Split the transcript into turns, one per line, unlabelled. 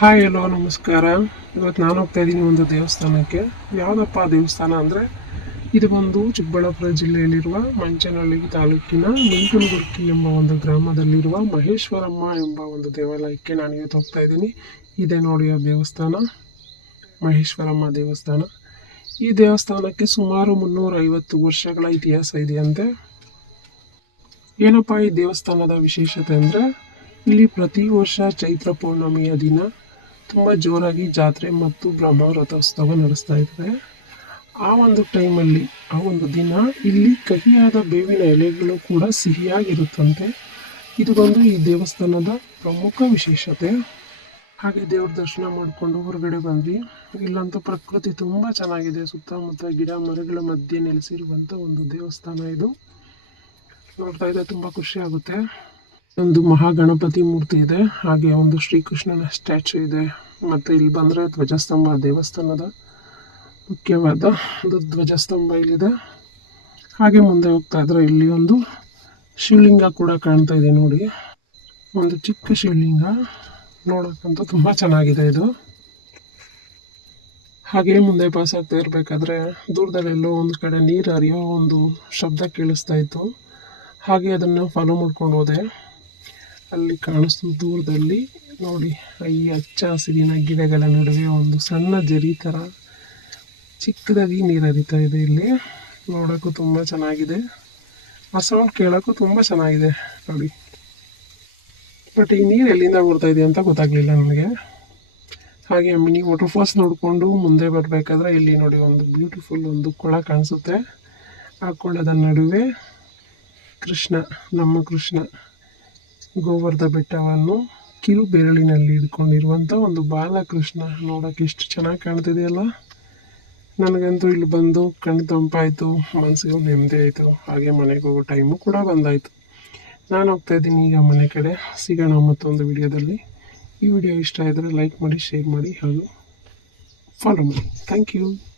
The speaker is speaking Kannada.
ಹಾಯ್ ಹಲೋ ನಮಸ್ಕಾರ. ಇವತ್ತು ನಾನು ಹೋಗ್ತಾ ಇದ್ದೀನಿ ಒಂದು ದೇವಸ್ಥಾನಕ್ಕೆ. ಯಾವುದಪ್ಪ ದೇವಸ್ಥಾನ ಅಂದರೆ? ಇದು ಒಂದು ಚಿಕ್ಕಬಳ್ಳಾಪುರ ಜಿಲ್ಲೆಯಲ್ಲಿರುವ ಮಂಚನಹಳ್ಳಿ ತಾಲೂಕಿನ ಮಿಂಕನಗುರ್ಕಿ ಎಂಬ ಒಂದು ಗ್ರಾಮದಲ್ಲಿರುವ ಮಹೇಶ್ವರಮ್ಮ ಎಂಬ ಒಂದು ದೇವಾಲಯಕ್ಕೆ ನಾನು ಇವತ್ತು ಹೋಗ್ತಾ ಇದ್ದೀನಿ. ಇದೇ ನೋಡಿ ಆ ದೇವಸ್ಥಾನ, ಮಹೇಶ್ವರಮ್ಮ ದೇವಸ್ಥಾನ. ಈ ದೇವಸ್ಥಾನಕ್ಕೆ ಸುಮಾರು ಮುನ್ನೂರ ಐವತ್ತು ವರ್ಷಗಳ ಇತಿಹಾಸ ಇದೆಯಂತೆ. ಏನಪ್ಪ ಈ ದೇವಸ್ಥಾನದ ವಿಶೇಷತೆ ಅಂದರೆ, ಇಲ್ಲಿ ಪ್ರತಿ ವರ್ಷ ಚೈತ್ರ ಪೌರ್ಣಮಿಯ ದಿನ ತುಂಬ ಜೋರಾಗಿ ಜಾತ್ರೆ ಮತ್ತು ಬ್ರಹ್ಮ ರಥೋತ್ಸವ ನಡೆಸ್ತಾ ಇದ್ದಾರೆ ಆ ಒಂದು ಟೈಮಲ್ಲಿ ಆ ಒಂದು ದಿನ ಇಲ್ಲಿ ಕಹಿಯಾದ ಬೇವಿನ ಎಲೆಗಳು ಕೂಡ ಸಿಹಿಯಾಗಿರುತ್ತಂತೆ. ಇದು ಬಂದು ಈ ದೇವಸ್ಥಾನದ ಪ್ರಮುಖ ವಿಶೇಷತೆ. ಹಾಗೆ ದೇವ್ರ ದರ್ಶನ ಮಾಡಿಕೊಂಡು ಹೊರಗಡೆ ಬಂದ್ವಿ. ಇಲ್ಲಂತೂ ಪ್ರಕೃತಿ ತುಂಬ ಚೆನ್ನಾಗಿದೆ. ಸುತ್ತಮುತ್ತ ಗಿಡ ಮರಗಳ ಮಧ್ಯೆ ನೆಲೆಸಿರುವಂಥ ಒಂದು ದೇವಸ್ಥಾನ ಇದು. ನೋಡ್ತಾ ಇದ್ದರೆ ತುಂಬ ಖುಷಿ ಆಗುತ್ತೆ. ಒಂದು ಮಹಾಗಣಪತಿ ಮೂರ್ತಿ ಇದೆ, ಹಾಗೆ ಒಂದು ಶ್ರೀಕೃಷ್ಣನ ಸ್ಟ್ಯಾಚು ಇದೆ, ಮತ್ತು ಇಲ್ಲಿ ಬಂದರೆ ಧ್ವಜಸ್ತಂಭ ದೇವಸ್ಥಾನದ ಮುಖ್ಯವಾದ ಒಂದು ಧ್ವಜಸ್ತಂಭ ಇಲ್ಲಿದೆ. ಹಾಗೆ ಮುಂದೆ ಹೋಗ್ತಾ ಇದ್ರೆ ಇಲ್ಲಿ ಒಂದು ಶಿವಲಿಂಗ ಕೂಡ ಕಾಣ್ತಾ ಇದೆ ನೋಡಿ. ಒಂದು ಚಿಕ್ಕ ಶಿವಲಿಂಗ ನೋಡೋಕ್ಕಂತೂ ತುಂಬ ಚೆನ್ನಾಗಿದೆ ಇದು. ಹಾಗೆ ಮುಂದೆ ಪಾಸ್ ಆಗ್ತಾ ಇರಬೇಕಾದ್ರೆ ದೂರದಲ್ಲೆಲ್ಲೋ ಒಂದು ಕಡೆ ನೀರು ಹರಿಯೋ ಒಂದು ಶಬ್ದ ಕೇಳಿಸ್ತಾ ಇತ್ತು. ಹಾಗೆ ಅದನ್ನು ಫಾಲೋ ಮಾಡ್ಕೊಂಡು ಹೋದೆ. ಅಲ್ಲಿ ಕಾಣಿಸ್ತು ದೂರದಲ್ಲಿ. ನೋಡಿ, ಈ ಹಚ್ಚ ಹಸಿರಿನ ಗಿಡಗಳ ನಡುವೆ ಒಂದು ಸಣ್ಣ ಜರಿ ಥರ ಚಿಕ್ಕದಾಗಿ ನೀರು ಹರಿತಾ ಇದೆ ಇಲ್ಲಿ. ನೋಡೋಕ್ಕೂ ತುಂಬ ಚೆನ್ನಾಗಿದೆ. ಆ ಸೌಂಡ್ ಕೇಳೋಕ್ಕೂ ತುಂಬ ಚೆನ್ನಾಗಿದೆ. ನೋಡಿ. ಬಟ್ ಈ ನೀರು ಎಲ್ಲಿಂದ ಬರ್ತಾ ಇದೆ ಅಂತ ಗೊತ್ತಾಗಲಿಲ್ಲ ನನಗೆ. ಹಾಗೆ ಮಿನಿ ವಾಟರ್ ಫಾಲ್ಸ್ ನೋಡಿಕೊಂಡು ಮುಂದೆ ಬರಬೇಕಾದ್ರೆ ಇಲ್ಲಿ ನೋಡಿ ಒಂದು ಬ್ಯೂಟಿಫುಲ್ ಒಂದು ಕೊಳ ಕಾಣಿಸುತ್ತೆ. ಆ ಕೊಳದ ನಡುವೆ ಕೃಷ್ಣ, ನಮ್ಮ ಕೃಷ್ಣ. ಗೋವರ್ಧ ಬೆಟ್ಟವನ್ನು ಕಿರು ಬೆರಳಿನಲ್ಲಿ ಹಿಡ್ಕೊಂಡಿರುವಂಥ ಒಂದು ಬಾಲಕೃಷ್ಣ ನೋಡೋಕೆ ಎಷ್ಟು ಚೆನ್ನಾಗಿ ಕಾಣ್ತಿದೆಯಲ್ಲ? ನನಗಂತೂ ಇಲ್ಲಿ ಬಂದು ಕಣ್ಣು ತಂಪಾಯಿತು ಮನಸ್ಸಿಗೆ ನೆಮ್ಮದಿ ಆಯಿತು. ಹಾಗೆ ಮನೆಗೆ ಹೋಗೋ ಟೈಮು ಕೂಡ ಬಂದಾಯಿತು. ನಾನು ಹೋಗ್ತಾ ಇದ್ದೀನಿ ಈಗ ಮನೆ ಕಡೆ. ಸಿಗೋಣ ಮತ್ತೊಂದು ವಿಡಿಯೋದಲ್ಲಿ. ಈ ವಿಡಿಯೋ ಇಷ್ಟ ಆದರೆ ಲೈಕ್ ಮಾಡಿ ಶೇರ್ ಮಾಡಿ ಹಾಗೂ ಫಾಲೋ ಮಾಡಿ. Thank you